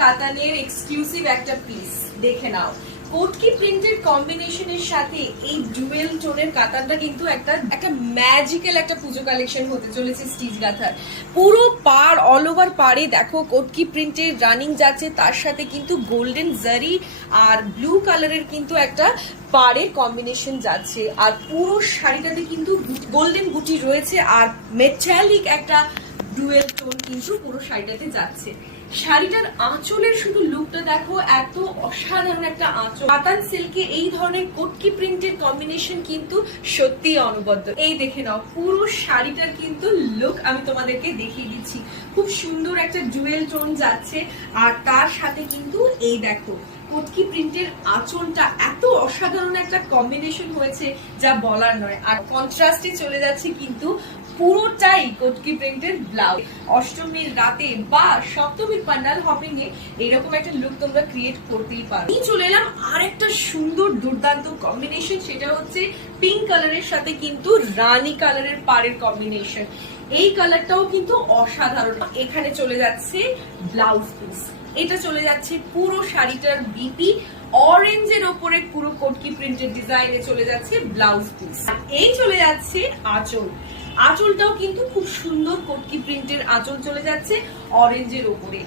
কাতানের exclusive একটা piece, দেখে নাও। কোটকি প্রিন্টের কম্বিনেশনের সাথে এই ডুয়েল টোনের কাতানটা কিন্তু একটা ম্যাজিক্যাল একটা পুজো কালেকশন হতে চলেছে স্টিচ গাথার। পুরো পার অল ওভার পারে দেখো কোটকি প্রিন্টের রানিং যাচ্ছে, তার সাথে কিন্তু গোল্ডেন জারি আর ব্লু কালারের কিন্তু একটা পাড়ের কম্বিনেশন যাচ্ছে। আর পুরো শাড়িটাতে কিন্তু গোল্ডেন বুটি রয়েছে আর মেটালিক একটা ডুয়েল টোন কিন্তু পুরো শাড়িটাতে যাচ্ছে। শাড়িটার আঁচলের শুধু লুকটা দেখো, এত অসাধারণ একটা আঁচল। কাতান সিল্কে এই ধরনের কোটকি প্রিন্টের কম্বিনেশন কিন্তু সত্যি অনবদ্য। এই দেখে নাও পুরো শাড়িটার কিন্তু লুক আমি তোমাদেরকে দেখিয়ে দিচ্ছি। খুব সুন্দর একটা ডুয়েল টোন যাচ্ছে আর তার সাথে কিন্তু এই দেখো কোটকি প্রিন্টের আঁচলটা এত অসাধারণ একটা কম্বিনেশন হয়েছে যা বলার নয়। আর কন্ট্রাস্টে চলে যাচ্ছে কিন্তু পুরোটাই কোটকি প্রিন্টের ব্লাউজ। অষ্টমীর রাতে বা সপ্তমীর পান্ডাল হপিং এ এরকম একটা লুক তোমরা ক্রিয়েট করতেই পারো। চলে এলাম আর একটা সুন্দর দুর্দান্ত কম্বিনেশন, সেটা হচ্ছে পিঙ্ক কালারের সাথে কিন্তু রানী কালারের পাড়ের কম্বিনেশন। এই কালারটাও কিন্তু অসাধারণ। এখানে চলে যাচ্ছে ব্লাউজ পিস, এটা চলে যাচ্ছে পুরো শাড়িটার বিপি অরেঞ্জের ওপরে পুরো কোটকি প্রিন্টের ডিজাইনে চলে যাচ্ছে ব্লাউজ পিস। এই চলে যাচ্ছে আঁচল, আঁচলটাও কিন্তু খুব সুন্দর কোটকি প্রিন্টের আঁচল চলে যাচ্ছে অরেঞ্জের ওপরে।